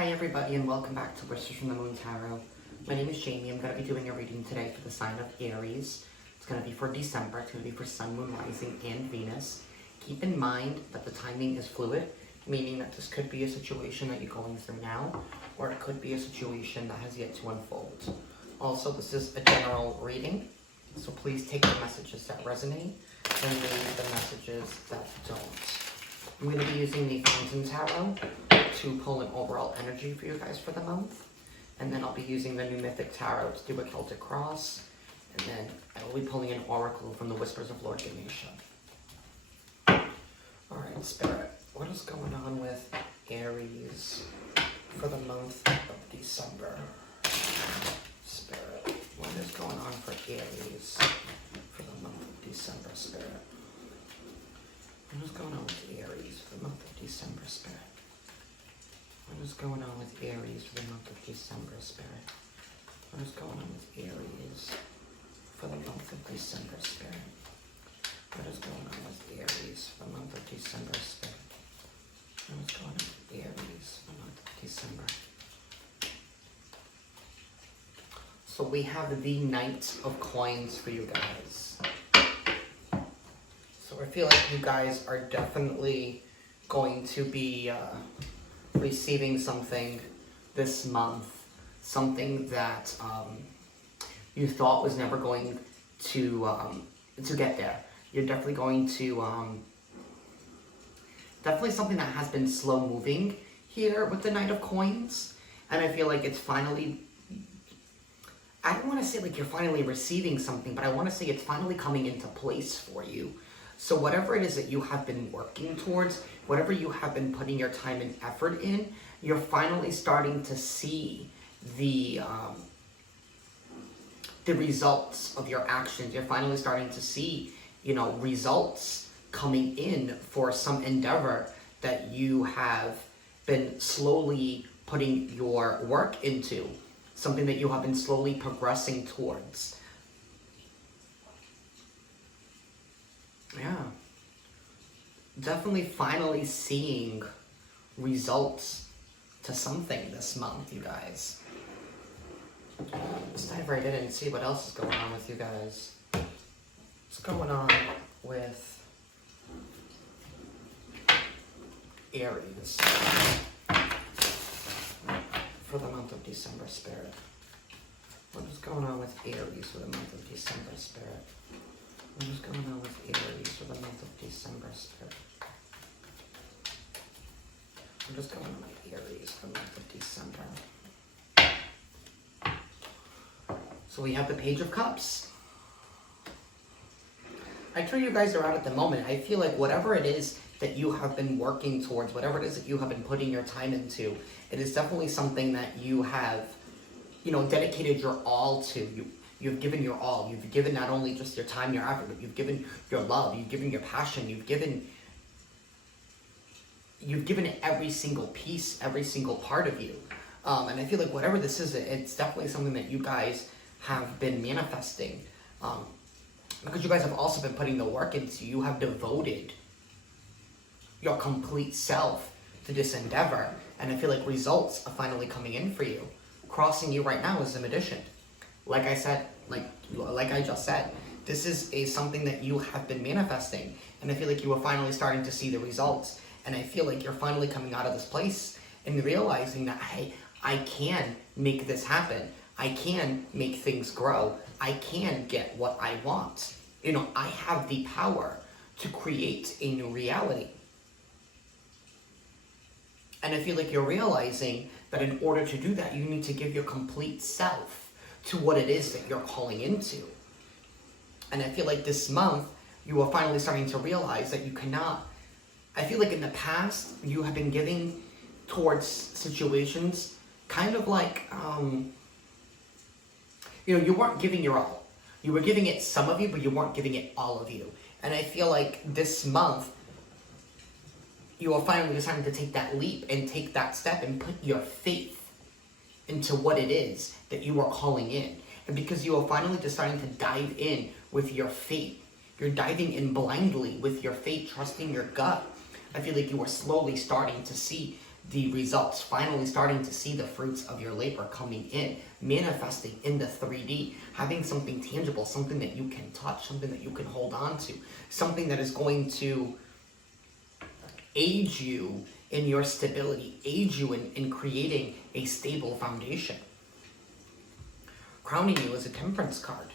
Hi everybody and welcome back to WhispersMoon Tarot. My name is Jamie. I'm going to be doing a reading today for the sign of Aries. It's going to be for December. It's going to be for Sun, Moon, Rising, and Venus. Keep in mind that the timing is fluid, meaning that this could be a situation that you're going through now, or it could be a situation that has yet to unfold. Also, this is a general reading, so please take the messages that resonate and leave the messages that don't. I'm going to be using the Fountain Tarot to pull an overall energy for you guys for the month. And then I'll be using the New Mythic Tarot to do a Celtic Cross. And then I will be pulling an Oracle from the Whispers of Lord Ganesha. Alright, Spirit, what is going on with Aries for the month of December? Spirit, what is going on for Aries for the month of December, Spirit? What is going on with Aries for the month of December, Spirit? What is going on with Aries for the month of December, Spirit? What is going on with Aries for the month of December, Spirit? What is going on with Aries for the month of December, Spirit? What is going on with Aries for the month of December? So we have the Knight of Coins for you guys. So I feel like you guys are definitely going to be receiving something this month, something that you thought was never going to get there. You're definitely going to, definitely something that has been slow moving here with the Knight of Coins. And I feel like it's finally, I don't want to say like you're finally receiving something, but I want to say it's finally coming into place for you. So whatever it is that you have been working towards, whatever you have been putting your time and effort in, you're finally starting to see the results of your actions. You're finally starting to see, results coming in for some endeavor that you have been slowly putting your work into, something that you have been slowly progressing towards. Yeah, definitely finally seeing results to something this month, you guys. Let's dive right in and see what else is going on with you guys. What's going on with Aries for the month of December, Spirit? What is going on with Aries for the month of December, Spirit? What is going on with Aries for the month of December, Spirit? What is going on with Aries for the month of December? So we have the Page of Cups. I tell you guys are out at the moment. I feel like whatever it is that you have been working towards, whatever it is that you have been putting your time into, it is definitely something that you have, dedicated your all to. You've given your all. You've given not only just your time, your effort, but you've given your love. You've given your passion. You've given every single piece, every single part of you. And I feel like whatever this is, it's definitely something that you guys have been manifesting. Because you guys have also been putting the work into. You have devoted your complete self to this endeavor. And I feel like results are finally coming in for you. Crossing you right now is the Magician. Like I said, like I just said, this is something that you have been manifesting, and I feel like you are finally starting to see the results, and I feel like you're finally coming out of this place and realizing that, hey, I can make this happen. I can make things grow. I can get what I want. I have the power to create a new reality. And I feel like you're realizing that in order to do that, you need to give your complete self to what it is that you're calling into. And I feel like this month, you are finally starting to realize that you cannot. I feel like in the past, you have been giving towards situations kind of like, you weren't giving your all. You were giving it some of you, but you weren't giving it all of you. And I feel like this month, you are finally deciding to take that leap and take that step and put your faith into what it is that you are calling in. And because you are finally deciding to dive in with your faith, you're diving in blindly with your faith, trusting your gut. I feel like you are slowly starting to see the results, finally starting to see the fruits of your labor coming in, manifesting in the 3D, having something tangible, something that you can touch, something that you can hold on to, something that is going to aid you in your stability, aid you in creating a stable foundation. Crowning you is a Temperance card.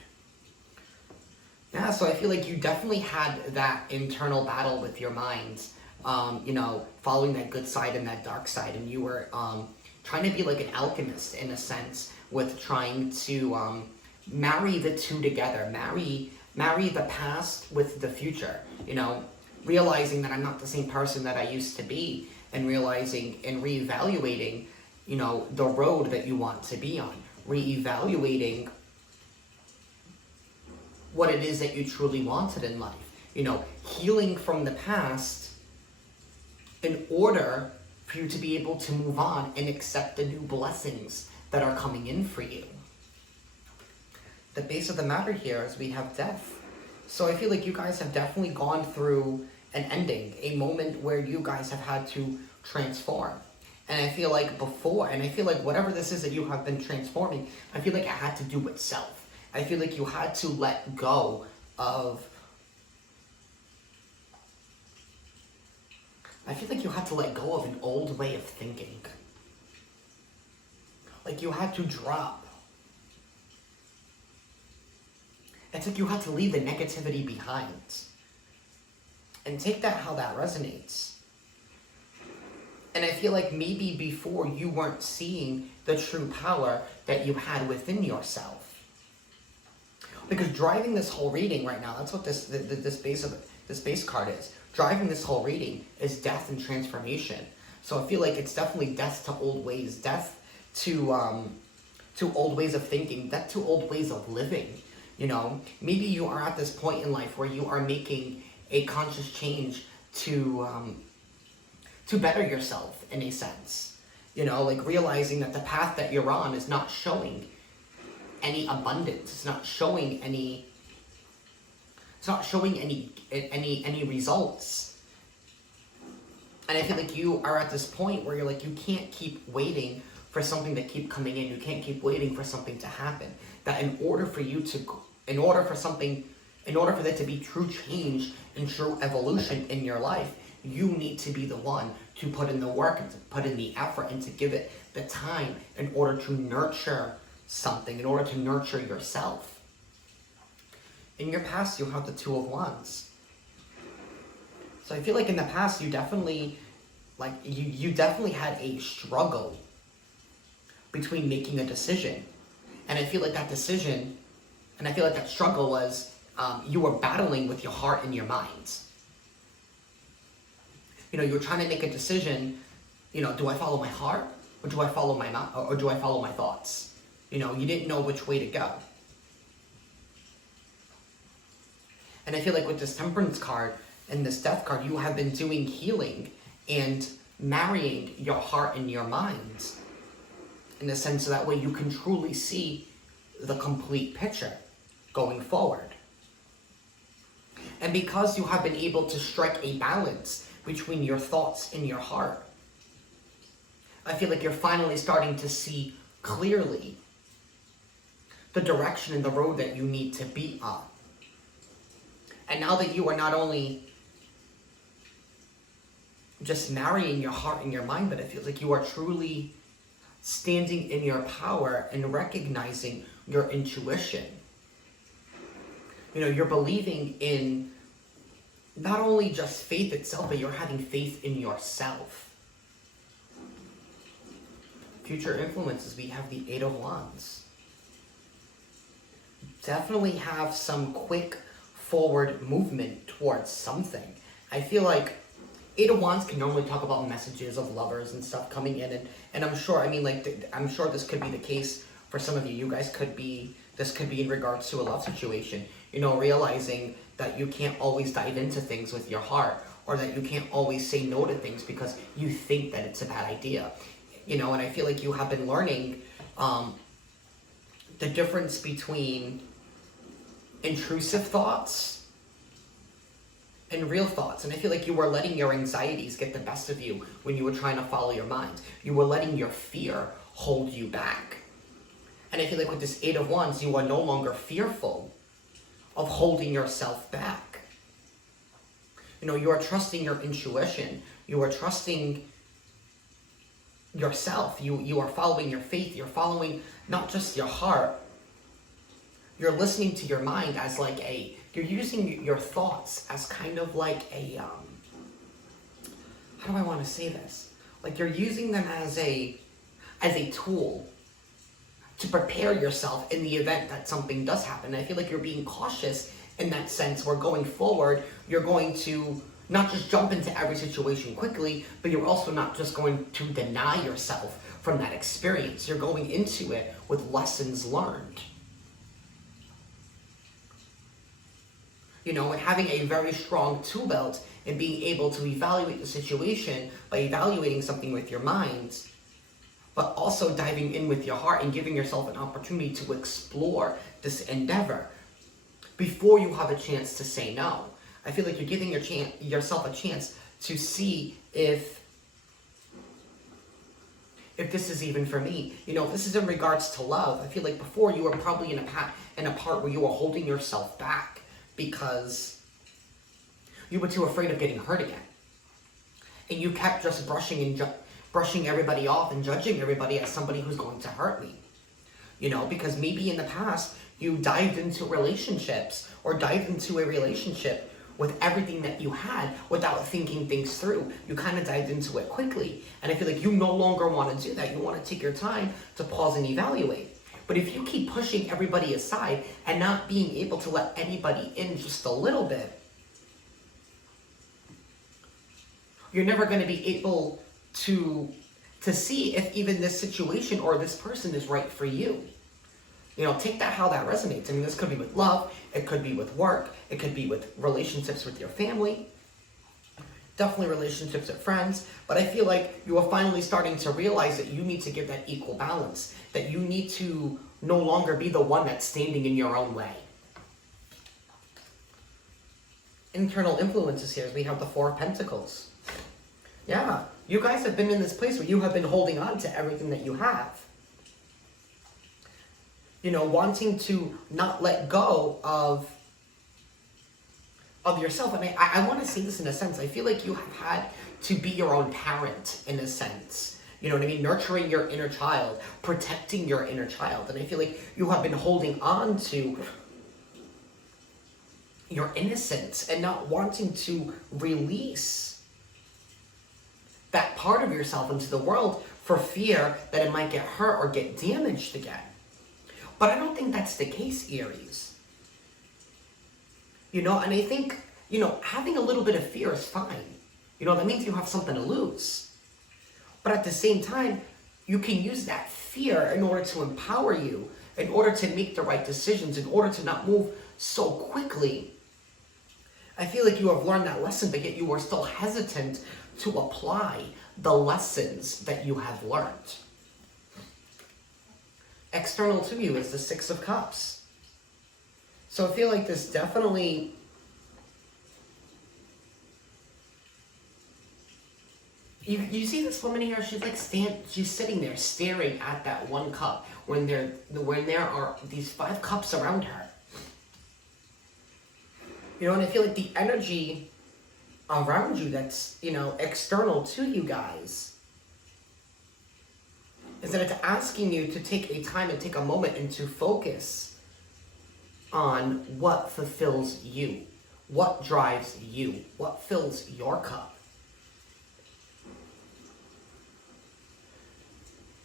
Yeah, so I feel like you definitely had that internal battle with your mind, following that good side and that dark side, and you were trying to be like an alchemist in a sense, with trying to marry the two together, marry the past with the future, realizing that I'm not the same person that I used to be, and realizing and reevaluating, the road that you want to be on, reevaluating what it is that you truly wanted in life, healing from the past in order for you to be able to move on and accept the new blessings that are coming in for you. The base of the matter here is we have death. So I feel like you guys have definitely gone through an ending, a moment where you guys have had to transform. And I feel like whatever this is that you have been transforming, I feel like it had to do with self. I feel like you had to let go of an old way of thinking. Like you had to drop. It's like you had to leave the negativity behind. And take that how that resonates. And I feel like maybe before you weren't seeing the true power that you had within yourself. Because driving this whole reading right now, that's what this base card is. Driving this whole reading is death and transformation. So I feel like it's definitely death to old ways, death to old ways of thinking, death to old ways of living. Maybe you are at this point in life where you are making a conscious change to better yourself in a sense. Like realizing that the path that you're on is not showing any abundance. It's not showing any results. And I feel like you are at this point where you're like, you can't keep waiting for something to keep coming in. You can't keep waiting for something to happen. That in order for there to be true change and true evolution in your life, you need to be the one to put in the work and to put in the effort and to give it the time in order to nurture something, in order to nurture yourself. In your past, you have the Two of Wands. So I feel like in the past, you definitely had a struggle between making a decision. And I feel like that decision, and I feel like that struggle was, you were battling with your heart and your mind. You were trying to make a decision, do I follow my heart, or do I follow my thoughts? You didn't know which way to go. And I feel like with this Temperance card and this Death card, you have been doing healing and marrying your heart and your mind in the sense that way you can truly see the complete picture going forward. And because you have been able to strike a balance between your thoughts and your heart, I feel like you're finally starting to see clearly the direction and the road that you need to be on. And now that you are not only just marrying your heart and your mind, but it feels like you are truly standing in your power and recognizing your intuition. You're believing in not only just faith itself, but you're having faith in yourself. Future influences, we have the Eight of Wands. Definitely have some quick forward movement towards something. I feel like Eight of Wands can normally talk about messages of lovers and stuff coming in, and I'm sure, I'm sure this could be the case for some of you. You guys this could be in regards to a love situation, realizing that you can't always dive into things with your heart, or that you can't always say no to things because you think that it's a bad idea, and I feel like you have been learning the difference between intrusive thoughts and real thoughts. And I feel like you were letting your anxieties get the best of you when you were trying to follow your mind. You were letting your fear hold you back. And I feel like with this Eight of Wands, you are no longer fearful of holding yourself back. You know, you are trusting your intuition. You are trusting yourself. You are following your faith. You're following not just your heart. You're listening to your mind as like you're using your thoughts as kind of like how do I want to say this? Like you're using them as a tool to prepare yourself in the event that something does happen. And I feel like you're being cautious in that sense, where going forward, you're going to not just jump into every situation quickly, but you're also not just going to deny yourself from that experience. You're going into it with lessons learned. You know, and having a very strong tool belt and being able to evaluate the situation by evaluating something with your mind, but also diving in with your heart and giving yourself an opportunity to explore this endeavor before you have a chance to say no. I feel like you're giving yourself a chance to see if this is even for me. You know, if this is in regards to love, I feel like before you were probably in a part where you were holding yourself back because you were too afraid of getting hurt again. And you kept just brushing everybody off and judging everybody as somebody who's going to hurt me. You know, because maybe in the past you dived into relationships or dived into a relationship with everything that you had without thinking things through. You kind of dived into it quickly. And I feel like you no longer want to do that. You want to take your time to pause and evaluate. But if you keep pushing everybody aside and not being able to let anybody in just a little bit, you're never going to be able to see if even this situation or this person is right for you. You know, take that how that resonates. I mean, this could be with love, it could be with work, it could be with relationships with your family, definitely relationships with friends. But I feel like you are finally starting to realize that you need to give that equal balance, that you need to no longer be the one that's standing in your own way. Internal influences here, we have the Four of Pentacles. Yeah, you guys have been in this place where you have been holding on to everything that you have. You know, wanting to not let go of yourself. And I want to say this in a sense. I feel like you have had to be your own parent in a sense. You know what I mean? Nurturing your inner child, protecting your inner child. And I feel like you have been holding on to your innocence and not wanting to release that part of yourself into the world for fear that it might get hurt or get damaged again. But I don't think that's the case, Aries. You know, and I think, you know, having a little bit of fear is fine. You know, that means you have something to lose. But at the same time, you can use that fear in order to empower you, in order to make the right decisions, in order to not move so quickly. I feel like you have learned that lesson, but yet you are still hesitant to apply the lessons that you have learned. External to you is the Six of Cups. So I feel like this definitely... You see this woman here, she's like she's sitting there staring at that one cup when there are these 5 cups around her. You know, and I feel like the energy around you that's, you know, external to you guys is that it's asking you to take a time and take a moment and to focus on what fulfills you, what drives you, what fills your cup.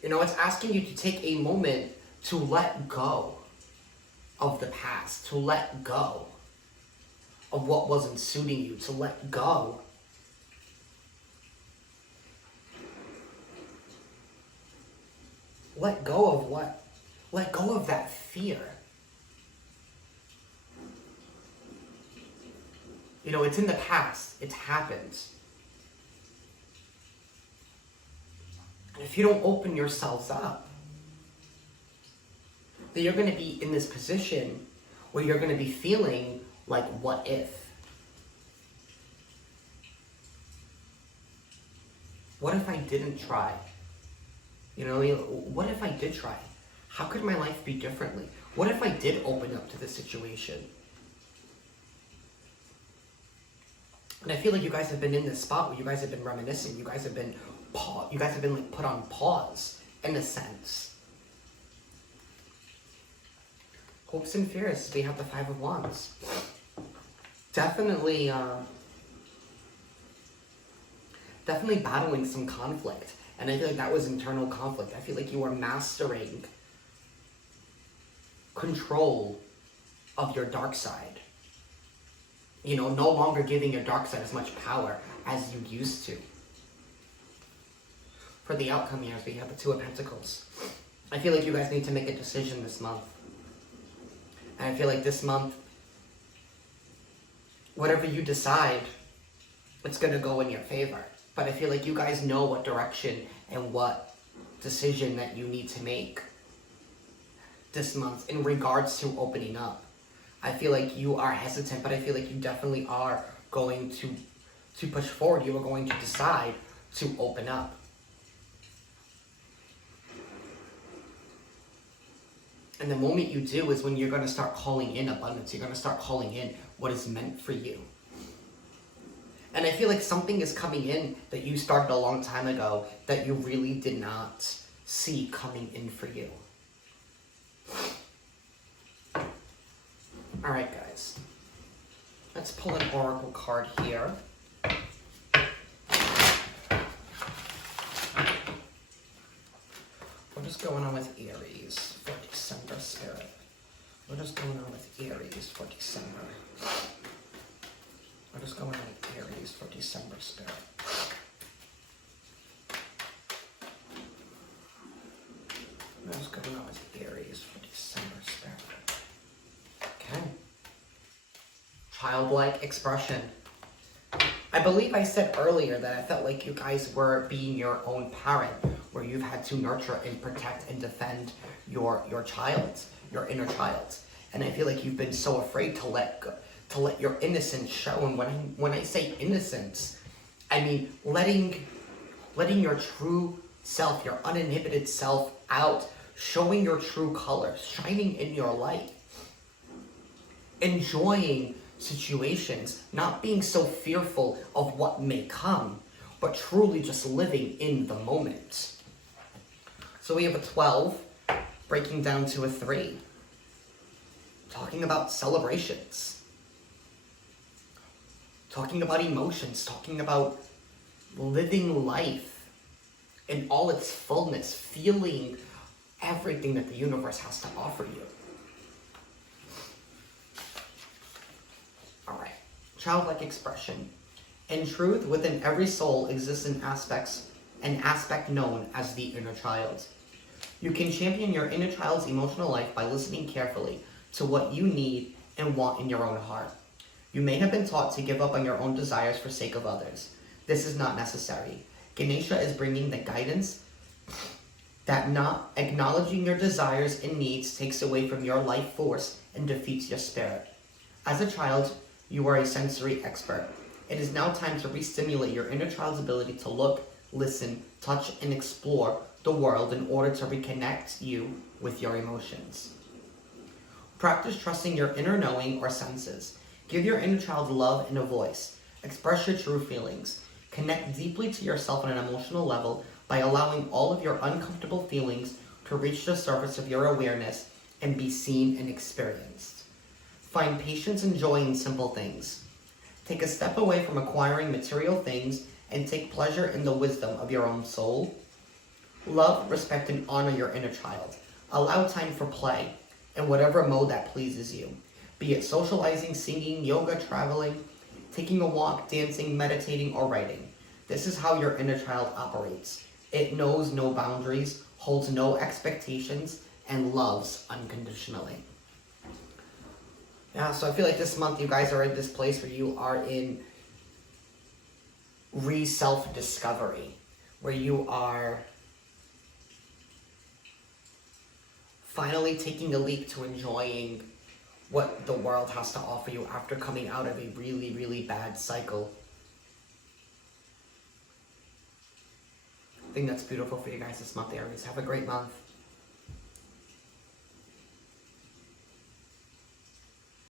You know, it's asking you to take a moment to let go of the past, to let go of what wasn't suiting you, to let go of what? Let go of that fear. You know, it's in the past. It's happened. And if you don't open yourselves up, then you're going to be in this position where you're going to be feeling like, what if? What if I didn't try? You know what I mean? What if I did try? How could my life be differently? What if I did open up to this situation? And I feel like you guys have been in this spot where you guys have been reminiscing. You guys have been like put on pause in a sense. Hopes and fears. We have the Five of Wands. Definitely battling some conflict. And I feel like that was internal conflict. I feel like you were mastering control of your dark side. You know, no longer giving your dark side as much power as you used to. For the outcome years, we have the Two of Pentacles. I feel like you guys need to make a decision this month. And I feel like this month, whatever you decide, it's going to go in your favor. But I feel like you guys know what direction and what decision that you need to make this month in regards to opening up. I feel like you are hesitant, but I feel like you definitely are going to push forward. You are going to decide to open up. And the moment you do is when you're going to start calling in abundance. You're going to start calling in what is meant for you. And I feel like something is coming in that you started a long time ago that you really did not see coming in for you. All right, guys. Let's pull an oracle card here. What is going on with Aries for December, Spirit? What is going on with Aries for December? What is going on with Aries for December, Spirit? What is going on with Aries for December, Spirit? Okay. Childlike expression. I believe I said earlier that I felt like you guys were being your own parent, where you've had to nurture and protect and defend your child, your inner child. And I feel like you've been so afraid to let your innocence show. And when I say innocence, I mean letting your true self, your uninhibited self out, showing your true colors, shining in your light, enjoying situations, not being so fearful of what may come, but truly just living in the moment. So we have a 12 breaking down to a 3, talking about celebrations, talking about emotions, talking about living life in all its fullness, feeling everything that the universe has to offer you. All right, childlike expression. In truth, within every soul exists an aspect known as the inner child. You can champion your inner child's emotional life by listening carefully to what you need and want in your own heart. You may have been taught to give up on your own desires for sake of others. This is not necessary. Ganesha is bringing the guidance that not acknowledging your desires and needs takes away from your life force and defeats your spirit. As a child, you are a sensory expert. It is now time to re-stimulate your inner child's ability to look, listen, touch, and explore the world in order to reconnect you with your emotions. Practice trusting your inner knowing or senses. Give your inner child love and a voice. Express your true feelings. Connect deeply to yourself on an emotional level by allowing all of your uncomfortable feelings to reach the surface of your awareness and be seen and experienced. Find patience and joy in simple things. Take a step away from acquiring material things and take pleasure in the wisdom of your own soul. Love, respect, and honor your inner child. Allow time for play in whatever mode that pleases you. Be it socializing, singing, yoga, traveling, taking a walk, dancing, meditating, or writing. This is how your inner child operates. It knows no boundaries, holds no expectations, and loves unconditionally. Yeah, so I feel like this month you guys are in this place where you are in self-discovery, where you are finally taking a leap to enjoying what the world has to offer you after coming out of a really, really bad cycle. I think that's beautiful for you guys this month, Aries. Have a great month.